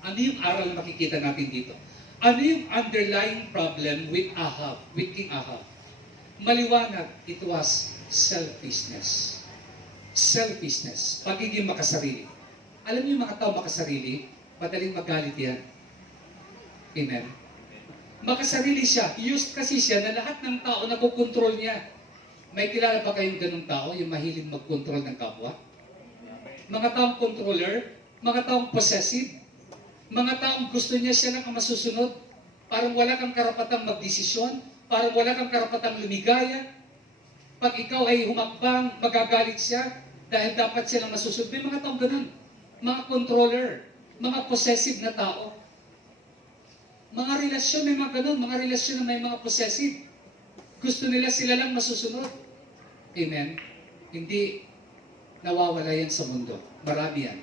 Ano yung aral na makikita natin dito? Ano yung underlying problem with Ahab, with King Ahab? Maliwanag, it was selfishness. Selfishness, pagiging makasarili. Alam niyo mga tao makasarili, madaling magalit yan. Amen? Makasarili siya. Used kasi siya na lahat ng tao nakukontrol niya. May kilala ba kayong ganung tao, yung mahilig magkontrol ng kapwa? Mga taong controller, mga taong possessive, mga taong gusto niya siya lang ang masusunod, parang wala kang karapatang magdesisyon, parang wala kang karapatang lumigaya. Pag ikaw ay humakbang, magagalit siya dahil dapat silang masusunod. May mga taong ganun. Mga controller, mga possessive na tao. Mga relasyon, may mga ganun. Mga relasyon na may mga possessive. Gusto nila sila lang masusunod. Amen? Hindi nawawala yan sa mundo. Marami yan.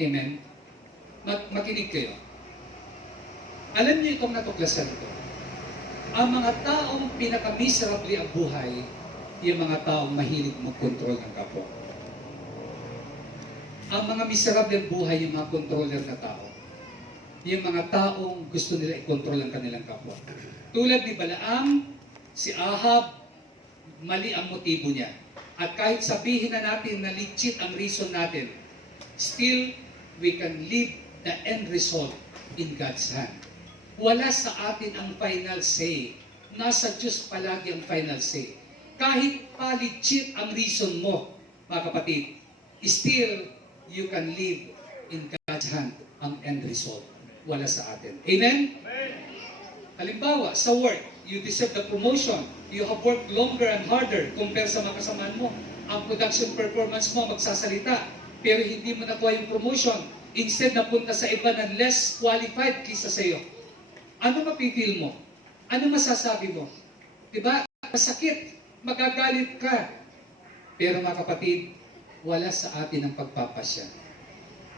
Amen? Makinig kayo. Alam niyo itong natuklasan ito. Ang mga taong pinaka-miserable ang buhay, yung mga taong mahilig mag-control ng kapwa. Ang mga miserable ang buhay, yung mga controller na tao. Yung mga taong gusto nila i-control ang kanilang kapwa. Tulad ni Balaam, si Ahab, mali ang motibo niya. At kahit sabihin na natin na legit ang reason natin, still, we can leave the end result in God's hand. Wala sa atin ang final say. Nasa Diyos palagi ang final say. Kahit pa legit ang reason mo, mga kapatid, still, you can live in God's hand ang end result. Wala sa atin. Amen? Halimbawa, sa work, you deserve the promotion. You have worked longer and harder compare sa mga kasamaan mo. Ang production performance mo magsasalita, pero hindi mo nakuha yung promotion. Instead, napunta sa iba na less qualified kisa sa iyo. Ano mapipil mo? Ano masasabi mo? Diba? Masakit. Magagalit ka. Pero mga kapatid, wala sa atin ang pagpapasya.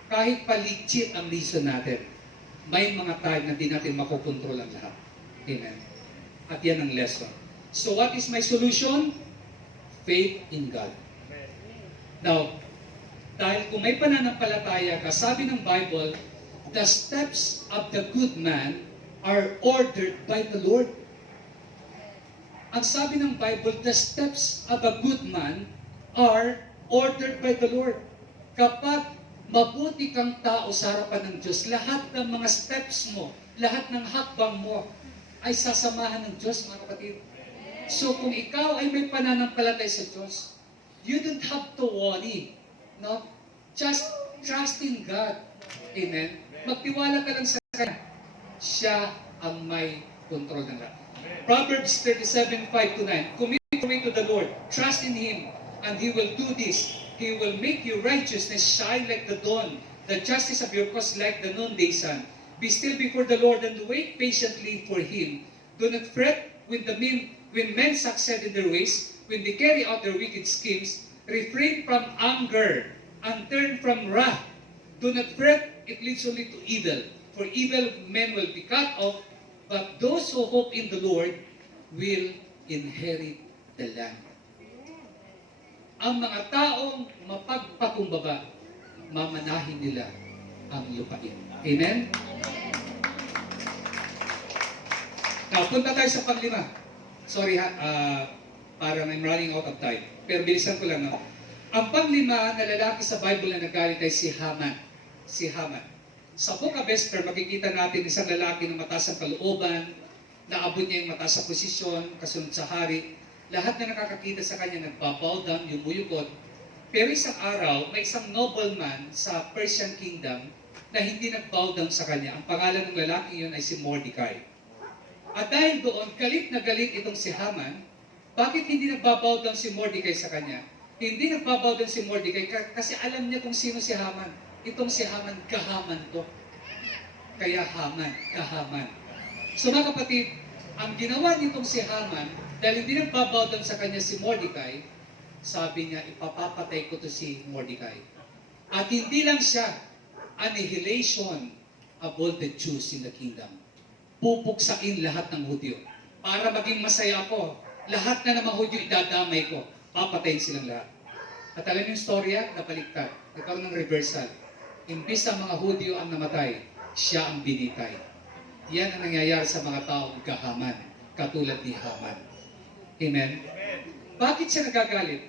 Kahit pa-legit ang reason natin, may mga time na di natin makokontrol ang lahat. Amen. At yan ang lesson. So what is my solution? Faith in God. Now, dahil kung may pananampalataya ka, sabi ng Bible, the steps of the good man are ordered by the Lord. Ang sabi ng Bible, the steps of a good man are ordered by the Lord. Kapag mabuti kang tao sa harapan ng Diyos, lahat ng mga steps mo, lahat ng hakbang mo, ay sasamahan ng Diyos, mga kapatid. So kung ikaw ay may pananampalatay sa Diyos, you don't have to worry. No? Just Trust in God. Amen? Magtiwala ka lang sa Kanya. Siya ang may control ng lahat. Proverbs 37:5-9. Commit your way to the Lord. Trust in Him, and He will do this. He will make your righteousness shine like the dawn, the justice of your cause like the noonday sun. Be still before the Lord and wait patiently for Him. Do not fret when men succeed in their ways, when they carry out their wicked schemes. Refrain from anger and turn from wrath. Do not fret, it leads only to evil. For evil men will be cut off, but those who hope in the Lord will inherit the land. Ang mga taong mapagpakumbaba, mamanahin nila ang lupain. Amen? Now, punta tayo sa panglima. Sorry parang I'm running out of time. Pero bilisan ko lang. No? Ang panglima na lalaki sa Bible na nagalit ay si Haman. Si Haman. Sa Book of Esther, makikita natin isang lalaki na mataas ang kalooban, naabot niya yung mataas sa posisyon, kasunod sa hari. Lahat na nakakakita sa kanya nagbabow down, yumuyukot. Pero isang araw, may isang nobleman sa Persian Kingdom na hindi nagbow down sa kanya. Ang pangalan ng lalaki yun ay si Mordecai. At dahil doon, galit na galit itong si Haman. Bakit hindi nagbabow down si Mordecai sa kanya? Hindi nagbabow down si Mordecai kasi alam niya kung sino si Haman. Itong si Haman, kahaman to. Kaya Haman, kahaman. So mga kapatid, ang ginawa nitong si Haman, dahil hindi nagbabow down sa kanya si Mordecai, sabi niya, ipapapatay ko to si Mordecai. At hindi lang siya, annihilation of all the Jews in the kingdom. Pupuksain lahat ng Hudyo. Para maging masaya ako, lahat na ng mga Hudyo idadamay ko. Papatayin silang lahat. At alam yung storya, napaliktad. Nagkaroon ng reversal. Imbis ang mga Hudyo ang namatay, siya ang binitay. Yan ang nangyayari sa mga taong kahaman, katulad ni Haman. Amen? Bakit siya nagagalit?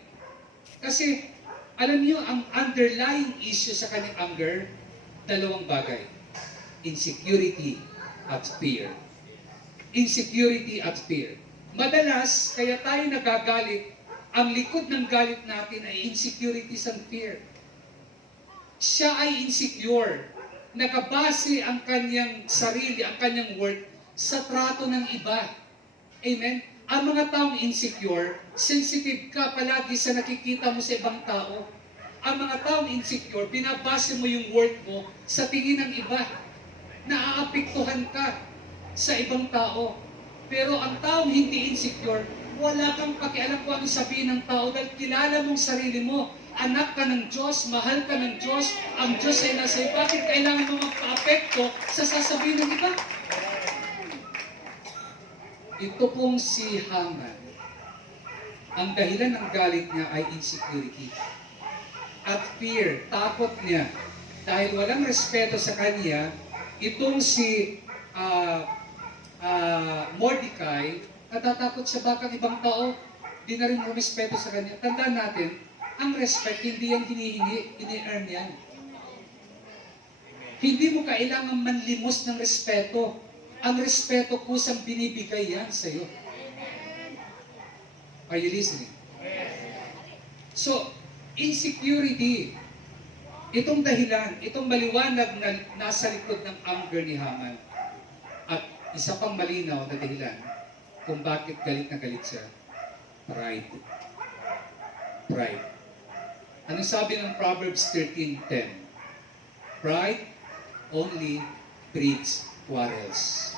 Kasi, alam niyo, ang underlying issue sa kanyang anger, dalawang bagay. Insecurity at fear. Insecurity at fear. Madalas, kaya tayo nagagalit, ang likod ng galit natin ay insecurities and fear. Siya ay insecure. Nakabase ang kanyang sarili, ang kanyang worth sa trato ng iba. Amen? Ang mga taong insecure, sensitive ka palagi sa nakikita mo sa ibang tao. Ang mga taong insecure, binabase mo yung worth mo sa tingin ng iba. Naaapektuhan ka sa ibang tao. Pero ang taong hindi insecure, wala kang pakialam kung anong sabihin ng tao dahil kilala mong sarili mo. Anak ka ng Diyos, mahal ka ng Diyos, ang Diyos ay nasa iyo. Bakit kailangan mo magpa-apekto sa sasabihin ng iba? Ito pong si Haman, ang dahilan ng galit niya ay insecurity. At fear, takot niya. Dahil walang respeto sa kanya, itong si Mordecai, natatakot siya bakang ibang tao, di na rin respeto sa kanya. Tandaan natin, ang respect, hindi yan hinihingi, ini-earn yan. Hindi mo kailangan manlimos ng respeto. Ang respeto kusang binibigay yan sa iyo. Are you listening? So, insecurity, itong dahilan, itong maliwanag na nasa likod ng anger ni Haman. At isa pang malinaw na dahilan kung bakit galit na galit siya, pride. Pride. Anong sabi ng Proverbs 13:10? Pride only breeds quarrels.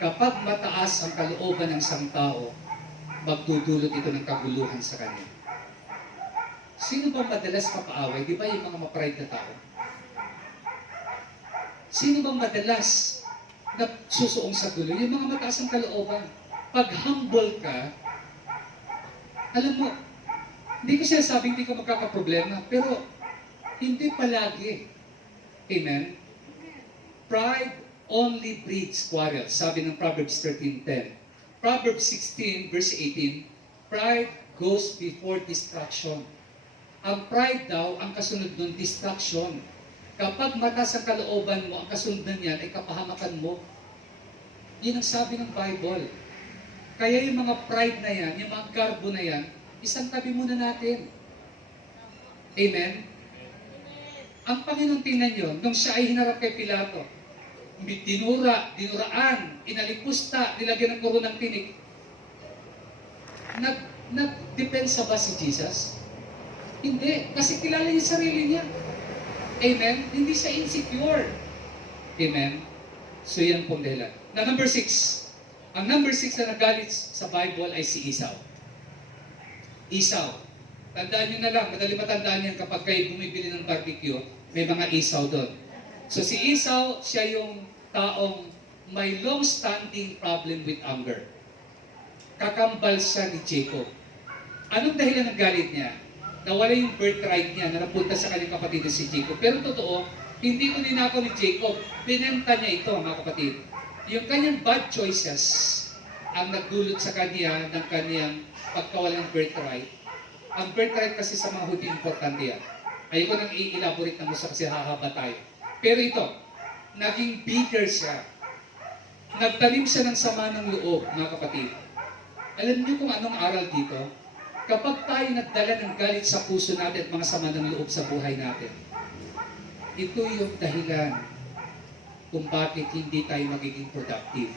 Kapag mataas ang kalooban ng isang tao, magdudulot ito ng kaguluhan sa kanya. Sino ba madalas mapaaway? Di ba yung mga ma-pride na tao? Sino bang madalas na susuong sa gulo? Yung mga mataas ang kalooban. Pag humble ka, alam mo, hindi ko sinasabing hindi ka magkakaproblema, pero hindi palagi. Amen? Pride only breeds quarrels, sabi ng Proverbs 13:10. Proverbs 16, verse 18, pride goes before destruction. Ang pride daw, ang kasunod nun, destruction. Kapag mataas ang kalooban mo, ang kasunod na niyan ay kapahamakan mo. Yun ang sabi ng Bible. Kaya yung mga pride na yan, yung mga garbo na yan, isang tabi muna natin. Amen? Ang Panginoon, tingnan nyo, nung siya ay hinarap kay Pilato, dinuraan, inalipusta, nilagyan ng koronang tinik, nagdepensa ba si Jesus? Hindi, kasi kilala niya sarili niya. Amen? Hindi siya insecure. Amen? So yan pong dahilan. Na number 6. Ang number 6 na nagalit sa Bible ay si Esau. Esau. Tandaan nyo na lang, madali matandaan yan kapag kayo bumibili ng barbecue, may mga Esau doon. So si Esau, siya yung taong may long-standing problem with anger. Kakambal siya ni Jacob. Anong dahilan ng galit niya? Nawala yung birthright niya na napunta sa kanyang kapatid na si Jacob. Pero totoo, hindi ko ninako ni Jacob. Binenta niya ito, mga kapatid. Yung kanyang bad choices ang nagdulot sa kanya ng kanyang pagkawala ng birthright. Ang birthright kasi sa mga Hudyo importante yan. Ayoko nang i-elaborate na gusto kasi hahaba tayo. Pero ito, naging bitter siya. Nagtanim siya ng sama ng loob, mga kapatid. Alam niyo kung anong aral dito? Kapag tayo nagdala ng galit sa puso natin at mga sama ng loob sa buhay natin, ito yung dahilan kung bakit hindi tayo magiging productive.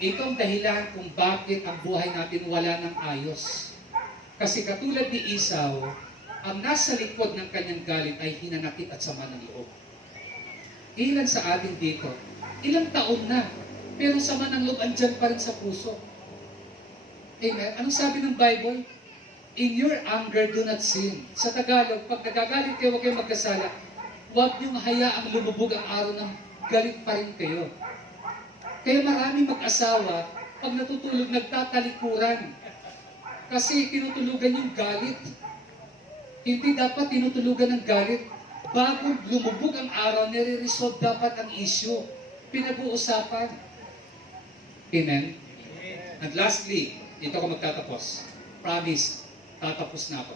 Ito ang dahilan kung bakit ang buhay natin wala ng ayos. Kasi katulad ni Esau, ang nasa likod ng kanyang galit ay hinanakit at sama ng loob. Ilan sa atin dito, ilang taon na, pero sama ng loob andyan pa rin sa puso. Amen? Anong sabi ng Bible? In your anger, do not sin. Sa Tagalog, pag nagagalit kayo, huwag kayong magkasala. Huwag niyong hayaang lumubog ang araw ng galit pa rin kayo. Kaya maraming mag-asawa, pag natutulog, nagtatalikuran. Kasi tinutulugan yung galit. Hindi dapat tinutulugan ng galit. Bago lumubog ang araw, nire-resolve dapat ang issue. Pinag-uusapan. Amen? And lastly, dito ako magtatapos. Promise, tatapos na ako.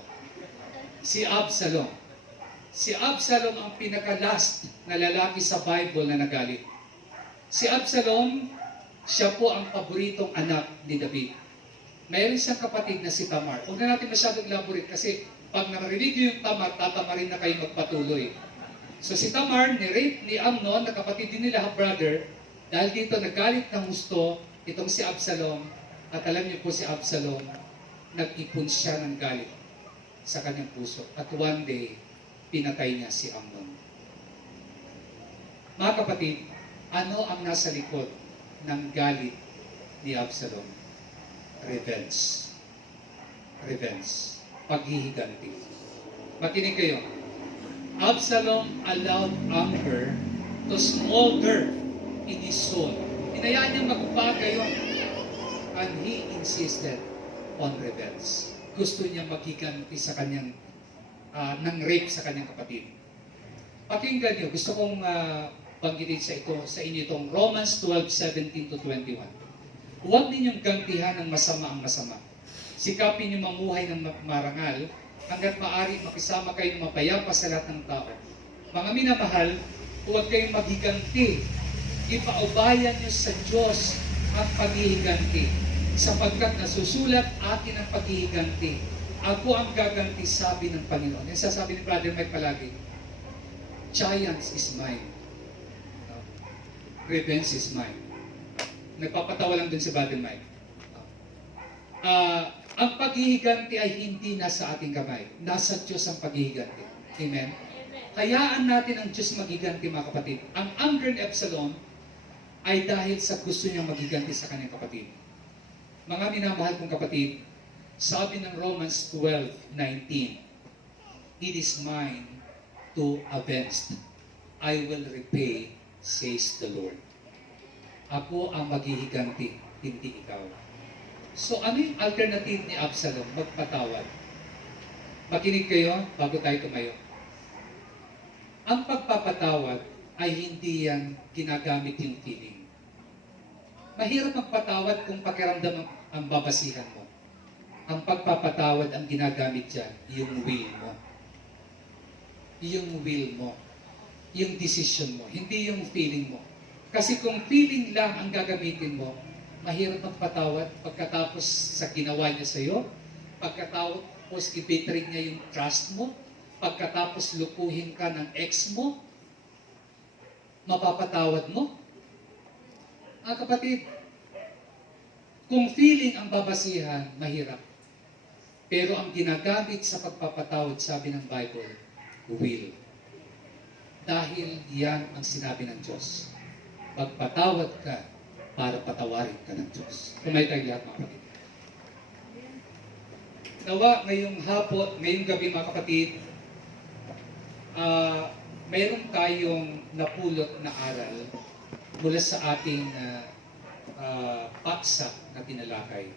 Si Absalom. Si Absalom ang pinaka-last na lalaki sa Bible na nagalit. Si Absalom, siya po ang paboritong anak ni David. Mayroon siyang kapatid na si Tamar. Huwag na natin masyadong elaborate kasi pag narinig niyo yung Tamar, tatamarin na kayo magpatuloy. So si Tamar, ni-rape ni Amnon, na kapatid din nila, brother, dahil dito nagalit ng gusto itong si Absalom. At alam niyo po si Absalom, nag-ipon siya ng galit sa kanyang puso. At one day, pinatay niya si Amnon. Mga kapatid, ano ang nasa likod ng galit ni Absalom? Revenge. Revenge. Paghihiganti. Makinig kayo. Absalom allowed anger to smolder in his soul. Hinayaan niya magbaga yun. And he insisted on revenge. Gusto niya maghiganti sa kanyang ng rape sa kanyang kapatid. Pakinggan niyo, gusto kong banggitin sa inyo itong Romans 12:17 to 21. Huwag ninyong gantihan ng masama ang masama. Sikapin niyo mamuhay ng marangal hanggat maaari makisama kayong mapayapa sa lahat ng tao. Mga minamahal, huwag kayong maghiganti. Ipaubayan niyo sa Diyos ang paghihiganti. Sapagkat nasusulat atin ang paghihiganti. Ako ang gaganti, sabi ng Panginoon. Yan sasabi ni Brother Mike palagi. Giants is mine. Revenge is mine. Nagpapatawa lang dun si Brother Mike. Ang paghihiganti ay hindi nasa ating kamay. Nasa Diyos ang paghihiganti. Amen? Hayaan natin ang Diyos maghiganti, mga kapatid. Ang anger ni Absalom ay dahil sa gusto niyang maghiganti sa kanyang kapatid. Mga minamahal kong kapatid, sabi ng Romans 12:19, it is mine to avenge. I will repay, says the Lord. Ako ang maghihiganti, hindi ikaw. So ano yung alternative ni Absalom? Magpatawad. Makinig kayo bago tayo tumayo. Ang pagpapatawad ay hindi yan ginagamit yung feeling. Mahirap magpatawad kung pakiramdam ang babasihan mo. Ang pagpapatawad ang ginagamit dyan, yung will mo. Yung will mo. Yung decision mo. Hindi yung feeling mo. Kasi kung feeling lang ang gagamitin mo, mahirap magpatawad pagkatapos sa ginawa niya sa iyo, pagkatapos i-betray niya yung trust mo, pagkatapos lukuhin ka ng ex mo, mapapatawad mo? Kapatid, kung feeling ang babasihan, mahirap. Pero ang ginagamit sa pagpapatawad, sabi ng Bible, will. Dahil yan ang sinabi ng Diyos. Magpatawad ka para patawarin ka ng Diyos. Kumain tayo lahat, mga kapatid. Nawa ngayong hapon, ngayong gabi, mga kapatid, mayroon tayong napulot na aral mula sa ating paksa na tinalakay.